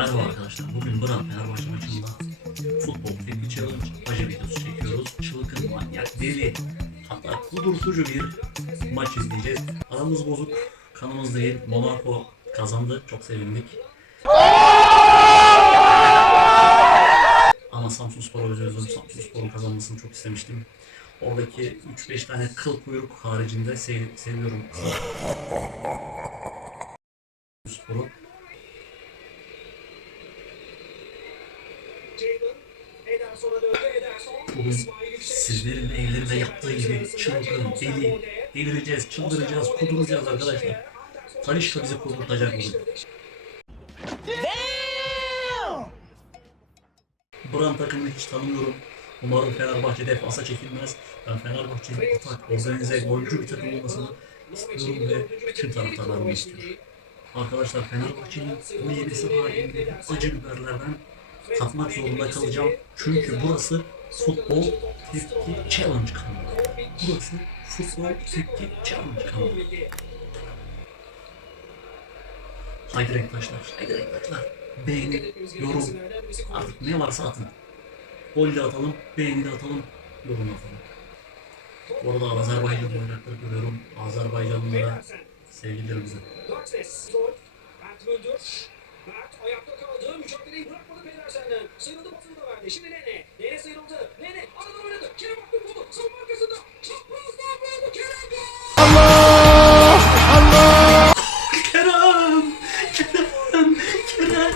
Merhaba arkadaşlar. Bugün Bırak Fenerbahçe maçında futbol tepki challenge acı videosu çekiyoruz. Çılgın, manyak, deli, hatta kudurtucu bir maç izleyeceğiz. Aramız bozuk, kanımız değil. Monaco kazandı. Çok sevindik. Ama Samsun Spor'a üzüldüm. Samsun Spor'un kazanmasını çok istemiştim. Oradaki 3-5 tane kıl kuyruk haricinde sev- seviyorum Spor'u. Bugün sizlerin evlerinde yaptığı gibi çılgın, deli, delireceğiz, çıldıracağız, kuduracağız arkadaşlar. Talişka bizi kudurtacak bugün. Bran takımını hiç tanımıyorum. Umarım Fenerbahçe defansa çekilmez. Ben Fenerbahçe'nin atak, organize, golcü bir takım olmasını istiyorum ve bütün taraftarlarım istiyor. Arkadaşlar Fenerbahçe'nin bu yenisi halinde acı biberlerden tatmak zorunda kalacağım. Çünkü burası futbol tepki challenge kanalı. Burası futbol tepki challenge kanalı. Haydi renktaşlar, haydi renktaşlar. Beğeni, yorum, artık ne varsa atın. Gol de atalım, beğeni de atalım, yorum atalım. Bu arada Azerbaycan bayrakları görüyorum. Azerbaycanlılara sevgilerimizi. Mert ayakta kaldı. Mücadeleyi bırakmadı Pedersen'den. Sıyrıldı basını da verdi. Şimdi Nene. Nene sıyrıldı. Nene aradan oynadı. Kerem Aktürkoğlu. Savunma arkasında. Çaprazdan vurdu. Kerem gol! Kerem! Kerem! Kerem!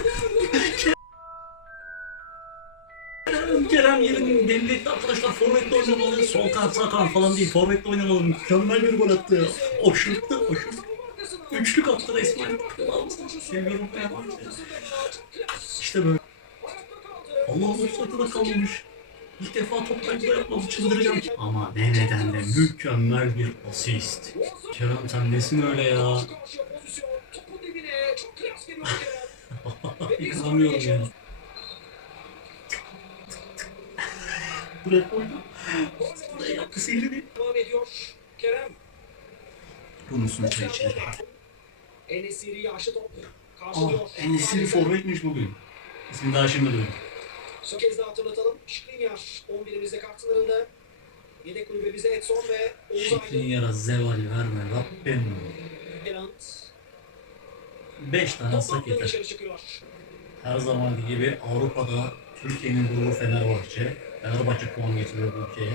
Kerem! Kerem yerini belli arkadaşlar. Forvet'te oynamalı. Sol kart sağ kart falan değil. Forvet'te oynamalı. Mükemmel bir gol attı ya. Oşurttu, oşurttu. Üçlük attı resmen. Seviyorum Fenerbahçe. İşte böyle. Allah'ım offside'da da kalmamış. İlk defa top kaybı da yapmadı. Çıldıracağım. Ama Nene'den de mükemmel bir asist. Kerem sen nesin öyle ya? İnanamıyorum ya. Buraya koydu. Buraya yaptı sihrini. Devam ediyor. Kerem. Bunun üstüne çay içilir. Enesiri yaşlı top. Karşılıyor. Enesiri forvetmiş bugün. İsmini daha şimdi duydum. Son kez daha hatırlatalım. Skriniar 11'imizde kart sınırında. Yedek kulübemize Edson ve Oğuz Aydın. yara zeval verme Rabbim. Belant. 5 tane Toplam yeter. Her zamanki gibi Avrupa'da Türkiye'nin gururu Fenerbahçe. Fenerbahçe puan getiriyor bu ülkeye.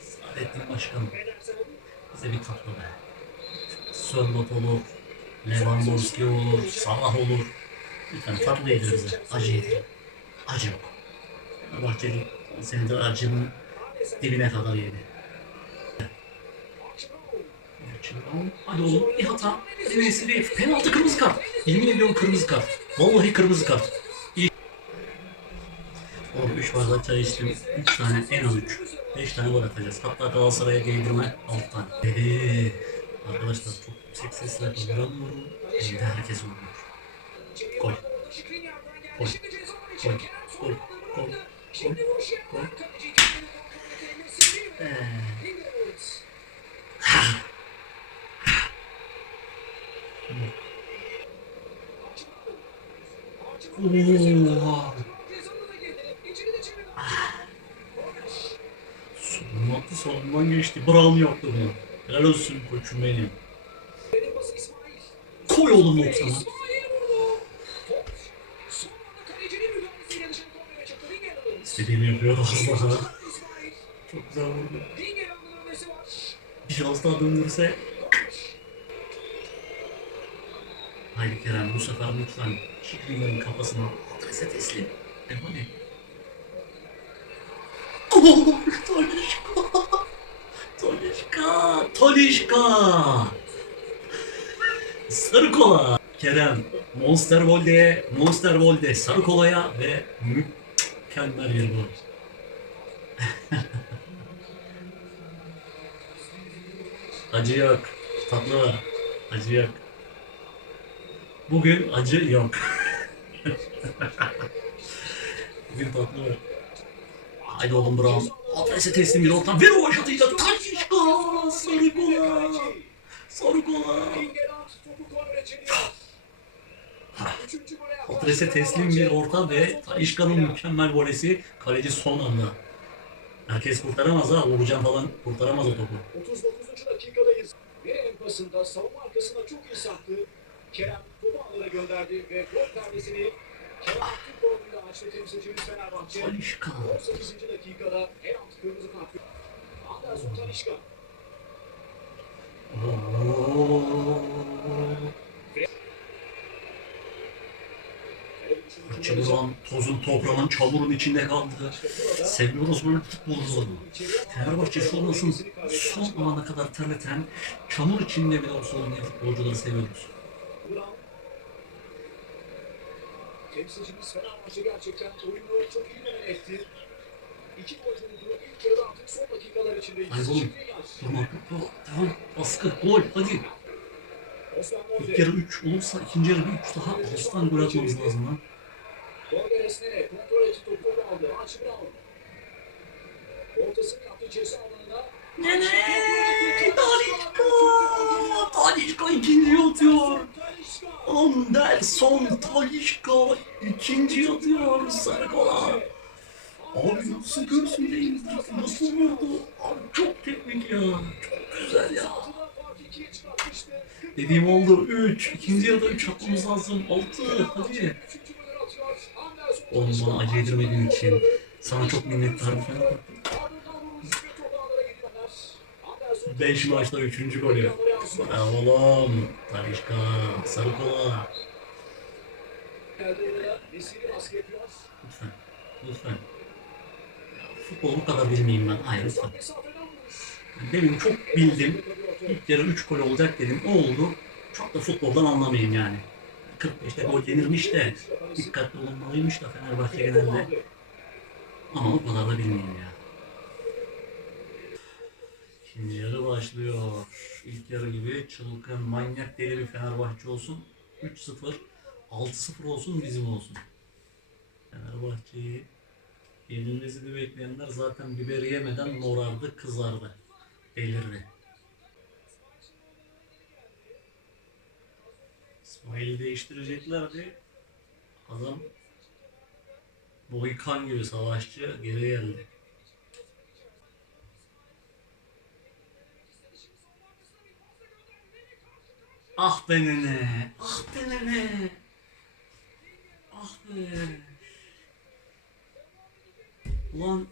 Saadettin Pedersen. bize bir tatlı be. Sörlot olur, Lewandowski olur, Salah olur. Lütfen tatlı yedir bize. Acı yedir. Acı yok. Fenerbahçeli senin de acının dibine kadar yedi. Hadi oğlum bir hata. Hadi Nesri. Penaltı kırmızı kart. Yemin ediyorum kırmızı kart. Vallahi kırmızı kart. İyi. Oğlum 3 bardak çay içtim. 3 tane en az 3. 5 tane gol atacağız. Hatta Galatasaray'a giydirme 6 tane. Eee. Arkadaşlar çok yüksek sesle bağıramıyorum. Evde herkes uyuyor. Gol. Gol. Gol. Gol. Gol. Gol. Brown. Oha. Sonundan geçti. Brown yaptı bunu. Helal olsun koçum benim. Koy oğlum 90'a. İsmail vurdu. Top. Son anda kalecinin müdahalesiyle dışarı kornere çıktı. Lindelof. İstediğimi yapıyor. İsmail. Çok güzel vurdu. Daha döndürse. Haydi Kerem bu sefer lütfen Şikrinler'in kafasına adrese teslim. E hadi. Oh, Talişka! Talişka! Talişka! Sarı kola! Kerem, Monster Volde'ye, Monster Volde sarı kolaya ve mükemmel bir gol. Acı yok. Tatlı var. Acı yok. Bugün acı yok. Bugün tatlı var. Haydi oğlum Brown. Adrese teslim bir ortam. Ver o aşatıyla. Sarı kola. Sarı kola. Adrese teslim bir orta ve Talişka'nın mükemmel volesi. Kaleci son anda. Herkes kurtaramaz ha. Uğurcan falan kurtaramaz o topu. 39. dakikadayız. Verenin pasında savunma arkasında çok iyi sattı. Kerem topu alana gönderdi ve gol perdesini Kerem Aktürkoğlu'yla açtı temsilcimiz Fenerbahçe. Talişka. 18. dakikada her an kırmızı kart. Anderson Talişka. Çamurun, tozun, toprağın, çamurun içinde kaldı. Seviyoruz böyle futbolu. Fenerbahçe formasını son ana kadar terleten, çamur içinde bile olsa oynayan futbolcuları seviyoruz. Temsilcimiz Fenerbahçe gerçekten oyunu çok iyi etti. İki gol buldu. İlk yarıda artık son dakikalar içindeyiz. Ay oğlum. Durma, durma, devam, baskı, gol, hadi. İlk yarı 3 olursa ikinci yarı 3 daha aslan gol atmamız lazım lan. Golde Resnere kontrol etti topu aldı. Archie Brown. Ortasını yaptı ceza alanına. Nene! Talişka! Talişka ikinci atıyor. Anderson Talişka ikinci atıyor. Sarı kola. Abi nasıl göğsündeyim? Nasıl vurdu? Abi çok teknik ya. Çok güzel ya. Dediğim oldu 3. İkinci yarıda 3 atmamız lazım. 6. Hadi. Oğlum bana acı yedirmediğin için sana çok minnettarım falan. Ardından vurmuş ve topu ağlara gidiyorlar. Anderson 5 maçta 3. golü. Bravo oğlum. Talişka. Sarı kola. Lütfen. Lütfen. Ya, Futbolu bu kadar bilmeyeyim ben. Hayır vurmuş. Demin çok bildim. İlk yarı 3 gol olacak dedim. O oldu. Çok da futboldan anlamayayım yani. 45'te gol yenirmiş de dikkatli olunmalıymış da Fenerbahçe genelde. Ama o kadar da bilmeyeyim ya. İkinci yarı başlıyor. İlk yarı gibi çılgın, manyak deli bir Fenerbahçe olsun. 3-0, 6-0 olsun bizim olsun. Fenerbahçe'yi yenilmesini bekleyenler zaten biberi yemeden morardı, kızardı. Delirdi. İsmail'i değiştireceklerdi. Adam Mohikan gibi savaşçı geri geldi. Ah be nene, ah be nene. Ah be. Ulan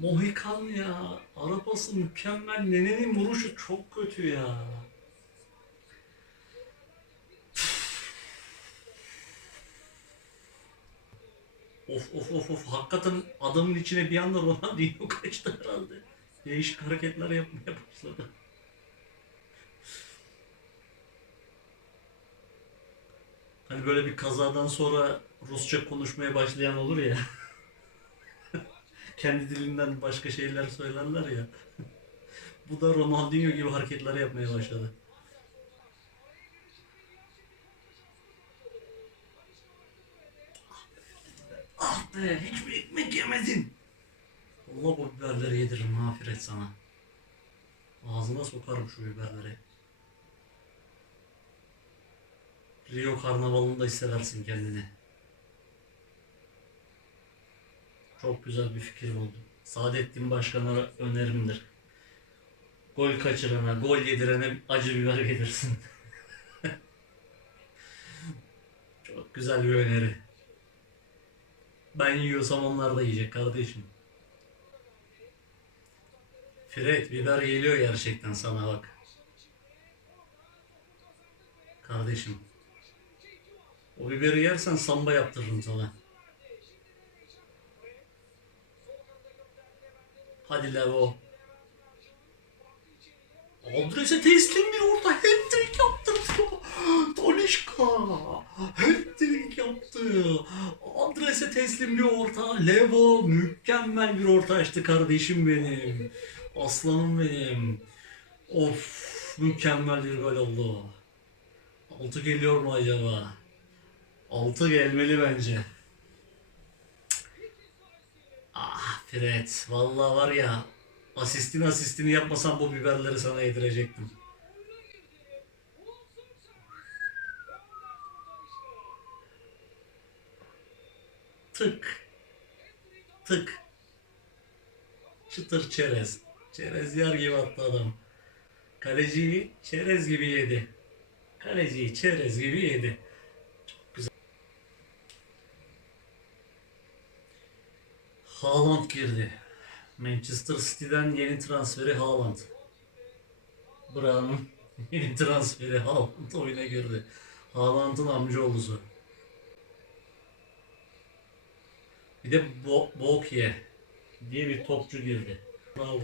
Mohikan ya. Arabası mükemmel. Nenenin vuruşu çok kötü ya. Of of of of. Hakikaten adamın içine bir anda Ronaldinho kaçtı herhalde. Değişik hareketler yapmaya başladı. Hani böyle bir kazadan sonra Rusça konuşmaya başlayan olur ya. Kendi dilinden başka şeyler söylerler ya. Bu da Ronaldinho gibi hareketler yapmaya başladı. Ah be, hiçbir ekmek yemedin. Allah bu biberleri yediririm, mağfiret sana. Ağzına sokarım şu biberleri. Rio karnavalında hissedersin kendini. Çok güzel bir fikir oldu. Saadettin Başkan'a önerimdir. Gol kaçırana, gol yedirene acı biber yedirsin. Çok güzel bir öneri. Ben yiyorsam onlar da yiyecek kardeşim. Fred biber geliyor gerçekten sana bak. Kardeşim. O biberi yersen samba yaptırırım sana. Hadi Levo. Adrese teslim bir orta hat-trick yaptırdı. Tolişka. Hat-trick yaptı. Adrese teslim bir orta. Levo mükemmel bir orta açtı kardeşim benim. Aslanım benim. Of mükemmel bir gol oldu. Altı geliyor mu acaba? Altı gelmeli bence. Ah Fred valla var ya asistin asistini yapmasam bu biberleri sana yedirecektim. Tık. Tık. Çıtır çerez. Çerez yer gibi attı adam. Kaleciyi çerez gibi yedi. Kaleciyi çerez gibi yedi. Haaland girdi. Manchester City'den yeni transferi Haaland. Brown'un yeni transferi Haaland oyuna girdi. Haaland'ın amcaoğlusu. Bir de Bo Bokye diye bir topçu girdi. Bravo.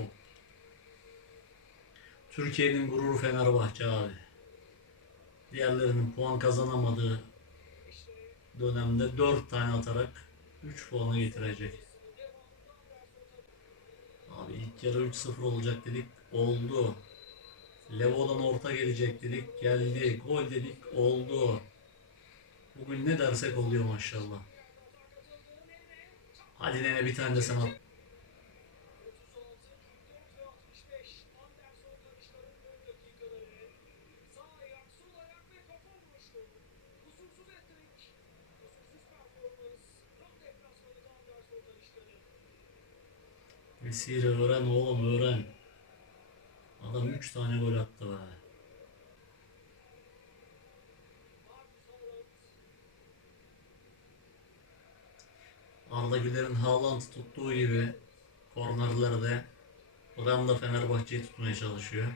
Türkiye'nin gururu Fenerbahçe abi. Diğerlerinin puan kazanamadığı dönemde 4 tane atarak 3 puanı getirecek. Abi ilk yarı 3-0 olacak dedik. Oldu. Levo'dan orta gelecek dedik. Geldi. Gol dedik. Oldu. Bugün ne dersek oluyor maşallah. Hadi nene bir tane de sen at. Vesile öğren oğlum öğren. Adam 3 tane gol attı be. Arda Güler'in Haaland tuttuğu gibi kornerlerde Oran da Fenerbahçe'yi tutmaya çalışıyor.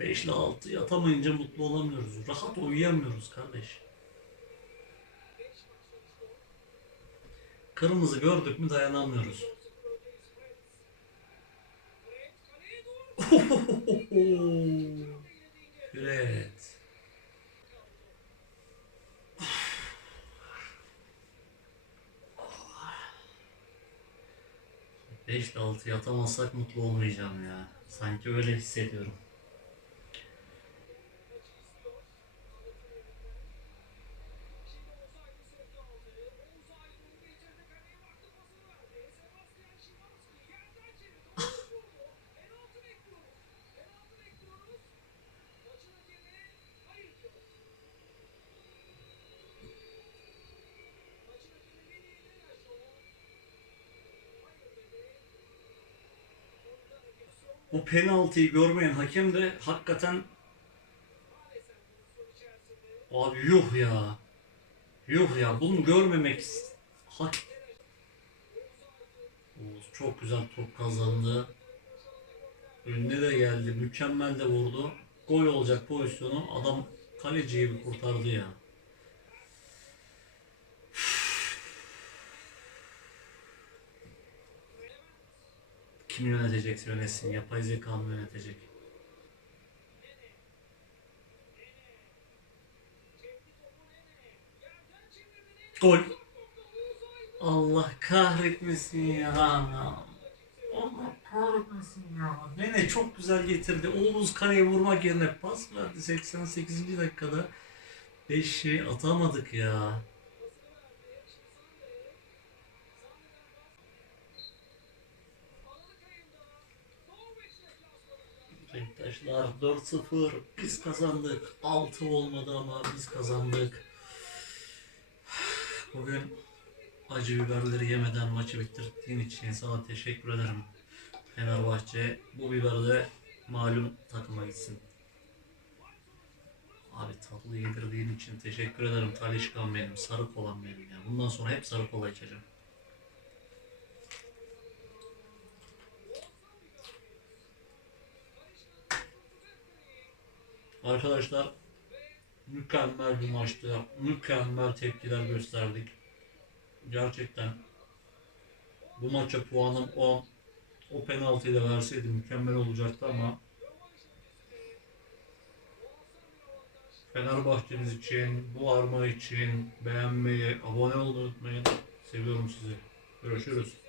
Beş ile altı yatamayınca mutlu olamıyoruz. Rahat uyuyamıyoruz kardeş. Kırmızı gördük mü dayanamıyoruz. 4-0 öndeyiz. Fred. Fred kaleye doğru. Evet. 5 ile 6 yatamazsak mutlu olmayacağım ya. Sanki öyle hissediyorum. Bu penaltıyı görmeyen hakem de hakikaten abi yuh ya. Yuh ya bunu görmemek hak. Çok güzel top kazandı. Önüne de geldi. Mükemmel de vurdu. Gol olacak pozisyonu adam kaleci gibi kurtardı ya. Kim yönetecekse yönetsin. Yapay zeka mı yönetecek? Gol. Allah kahretmesin ya. Allah kahretmesin ya. Nene çok güzel getirdi. Oğuz kaleye vurmak yerine pas verdi 88. dakikada. 5 şey atamadık ya. Beşiktaşlar 4-0 biz kazandık. 6 olmadı ama biz kazandık. Bugün acı biberleri yemeden maçı bitirdiğin için sana teşekkür ederim. Fenerbahçe bu biber de malum takıma gitsin. Abi tatlı yedirdiğin için teşekkür ederim. Talişkan benim, sarı kolan benim ya. Bundan sonra hep sarı kola içeceğim. Arkadaşlar mükemmel bir maçtı. Mükemmel tepkiler gösterdik. Gerçekten bu maça puanım 10. O penaltıyı da verseydi mükemmel olacaktı ama Fenerbahçemiz için, bu arma için beğenmeyi, abone olmayı unutmayın. Seviyorum sizi. Görüşürüz.